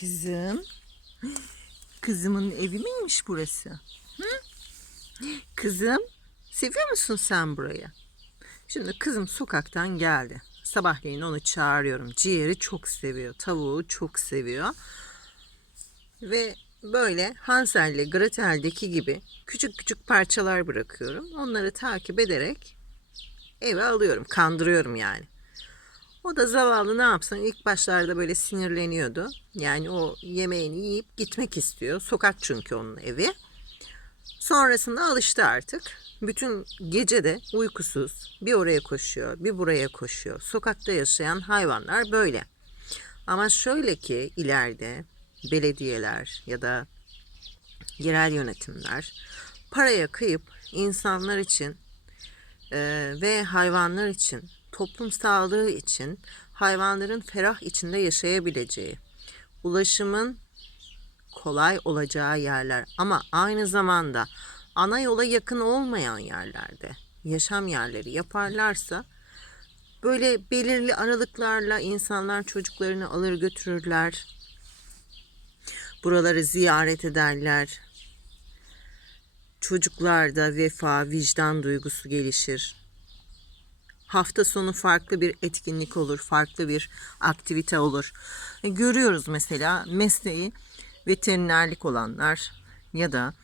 Kızım. Kızımın evi miymiş burası? Hı? Kızım, seviyor musun sen burayı? Şimdi kızım sokaktan geldi. Sabahleyin onu çağırıyorum. Ciğeri çok seviyor. Tavuğu çok seviyor. Ve böyle Hansel ile Gretel'deki gibi küçük küçük parçalar bırakıyorum. Onları takip ederek eve alıyorum. Kandırıyorum yani. O da zavallı ne yapsın ilk başlarda böyle sinirleniyordu. Yani o yemeğini yiyip gitmek istiyor. Sokak çünkü onun evi. Sonrasında alıştı artık. Bütün gece de uykusuz bir oraya koşuyor, bir buraya koşuyor. Sokakta yaşayan hayvanlar böyle. Ama şöyle ki ileride belediyeler ya da yerel yönetimler paraya kıyıp insanlar için e, ve hayvanlar için, toplum sağlığı için, hayvanların ferah içinde yaşayabileceği, ulaşımın kolay olacağı yerler ama aynı zamanda ana yola yakın olmayan yerlerde yaşam yerleri yaparlarsa böyle belirli aralıklarla insanlar çocuklarını alır götürürler. Buraları ziyaret ederler. Çocuklarda vefa, vicdan duygusu gelişir. Hafta sonu farklı bir etkinlik olur, farklı bir aktivite olur. E, Görüyoruz mesela mesleği veterinerlik olanlar ya da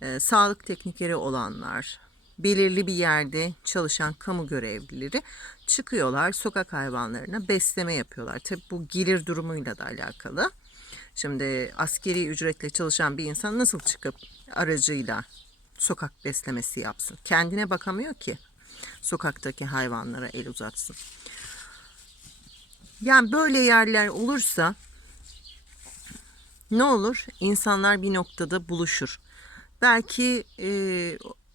e, sağlık teknikeri olanlar, belirli bir yerde çalışan kamu görevlileri çıkıyorlar sokak hayvanlarına besleme yapıyorlar. Tabi bu gelir durumuyla da alakalı. Şimdi askeri ücretle çalışan bir insan nasıl çıkıp aracıyla sokak beslemesi yapsın? Kendine bakamıyor ki sokaktaki hayvanlara el uzatsın. Yani böyle yerler olursa ne olur? İnsanlar bir noktada buluşur. Belki e,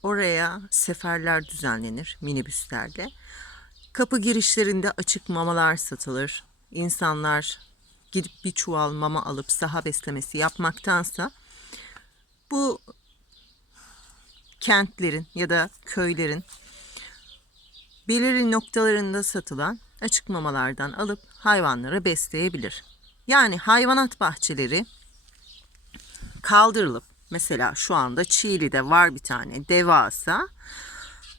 oraya seferler düzenlenir minibüslerle. Kapı girişlerinde açık mamalar satılır. İnsanlar gidip bir çuval mama alıp saha beslemesi yapmaktansa bu kentlerin ya da köylerin belirli noktalarında satılan açık mamalardan alıp hayvanları besleyebilir. Yani hayvanat bahçeleri kaldırılıp mesela şu anda Çiğli'de var bir tane devasa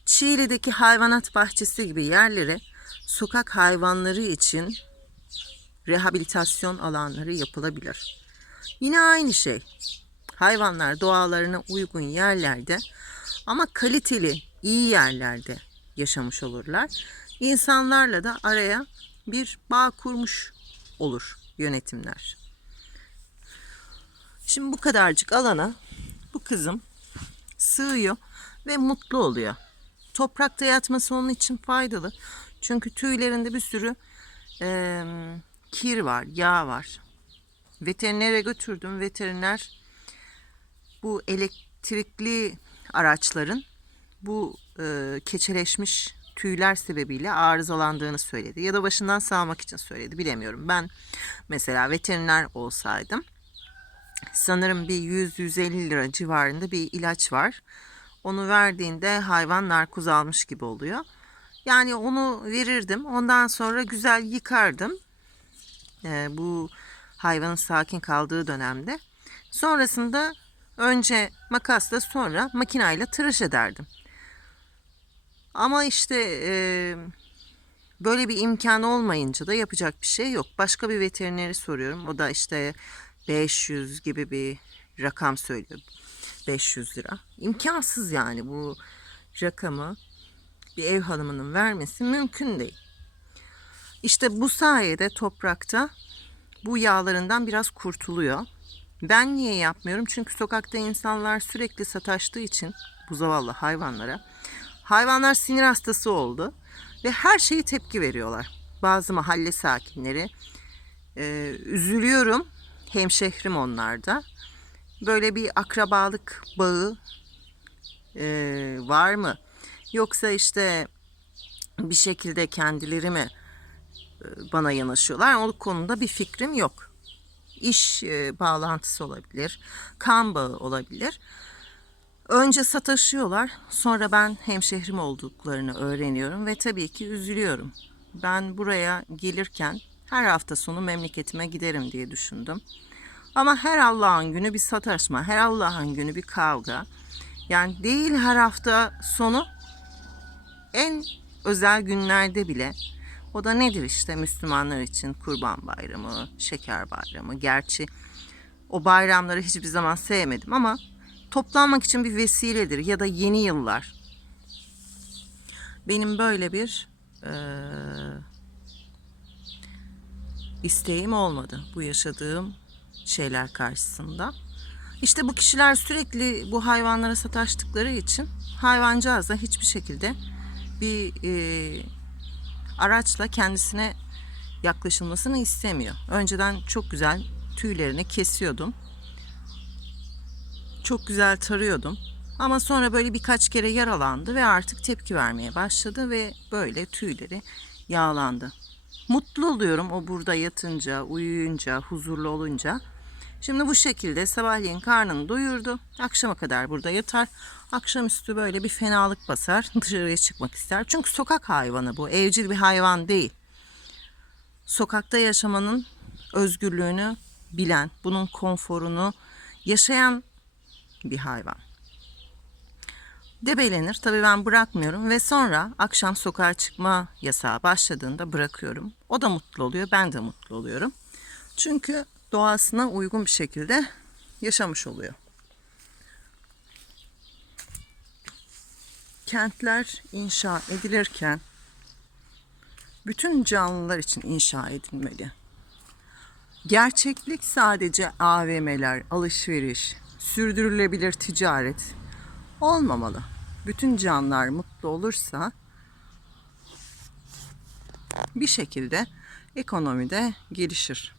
Çiğli'deki hayvanat bahçesi gibi yerlere sokak hayvanları için rehabilitasyon alanları yapılabilir. Yine aynı şey. Hayvanlar doğalarına uygun yerlerde ama kaliteli, iyi yerlerde yaşamış olurlar. İnsanlarla da araya bir bağ kurmuş olur yönetimler. Şimdi bu kadarcık alana bu kızım sığıyor ve mutlu oluyor. Toprakta yatması onun için faydalı. Çünkü tüylerinde bir sürü eee, kir var, yağ var. Veterinere götürdüm. Veteriner bu elektrikli araçların bu e, keçeleşmiş tüyler sebebiyle arızalandığını söyledi. Ya da başından sağmak için söyledi. Bilemiyorum. Ben mesela veteriner olsaydım sanırım bir 100-150 lira civarında bir ilaç var. Onu verdiğinde hayvan narkoz almış gibi oluyor. Yani onu verirdim. Ondan sonra güzel yıkardım. Ee, bu hayvanın sakin kaldığı dönemde. Sonrasında önce makasla sonra makinayla tıraş ederdim. Ama işte e, böyle bir imkan olmayınca da yapacak bir şey yok. Başka bir veterineri soruyorum. O da işte 500 gibi bir rakam söylüyor. 500 lira. İmkansız yani bu rakamı bir ev hanımının vermesi mümkün değil. İşte bu sayede toprakta bu yağlarından biraz kurtuluyor. Ben niye yapmıyorum? Çünkü sokakta insanlar sürekli sataştığı için bu zavallı hayvanlara hayvanlar sinir hastası oldu ve her şeyi tepki veriyorlar. Bazı mahalle sakinleri e, üzülüyorum. Hemşehrim onlarda. Böyle bir akrabalık bağı e, var mı? Yoksa işte bir şekilde kendileri mi e, bana yanaşıyorlar? O konuda bir fikrim yok. İş e, bağlantısı olabilir, kan bağı olabilir. Önce sataşıyorlar, sonra ben hemşehrim olduklarını öğreniyorum ve tabii ki üzülüyorum. Ben buraya gelirken her hafta sonu memleketime giderim diye düşündüm. Ama her Allah'ın günü bir sataşma, her Allah'ın günü bir kavga. Yani değil her hafta sonu en özel günlerde bile o da nedir işte Müslümanlar için Kurban Bayramı, Şeker Bayramı. Gerçi o bayramları hiçbir zaman sevmedim ama toplanmak için bir vesiledir ya da yeni yıllar. Benim böyle bir eee, isteğim olmadı bu yaşadığım şeyler karşısında. İşte bu kişiler sürekli bu hayvanlara sataştıkları için hayvancağıza hiçbir şekilde bir e, araçla kendisine yaklaşılmasını istemiyor. Önceden çok güzel tüylerini kesiyordum. Çok güzel tarıyordum. Ama sonra böyle birkaç kere yaralandı ve artık tepki vermeye başladı ve böyle tüyleri yağlandı. Mutlu oluyorum o burada yatınca, uyuyunca, huzurlu olunca. Şimdi bu şekilde sabahleyin karnını doyurdu. Akşama kadar burada yatar. Akşamüstü böyle bir fenalık basar. Dışarıya çıkmak ister. Çünkü sokak hayvanı bu. Evcil bir hayvan değil. Sokakta yaşamanın özgürlüğünü bilen, bunun konforunu yaşayan bir hayvan. Debelenir. Tabii ben bırakmıyorum ve sonra akşam sokağa çıkma yasağı başladığında bırakıyorum. O da mutlu oluyor, ben de mutlu oluyorum. Çünkü doğasına uygun bir şekilde yaşamış oluyor. Kentler inşa edilirken bütün canlılar için inşa edilmeli. Gerçeklik sadece AVM'ler, alışveriş, sürdürülebilir ticaret olmamalı. Bütün canlılar mutlu olursa bir şekilde ekonomide gelişir.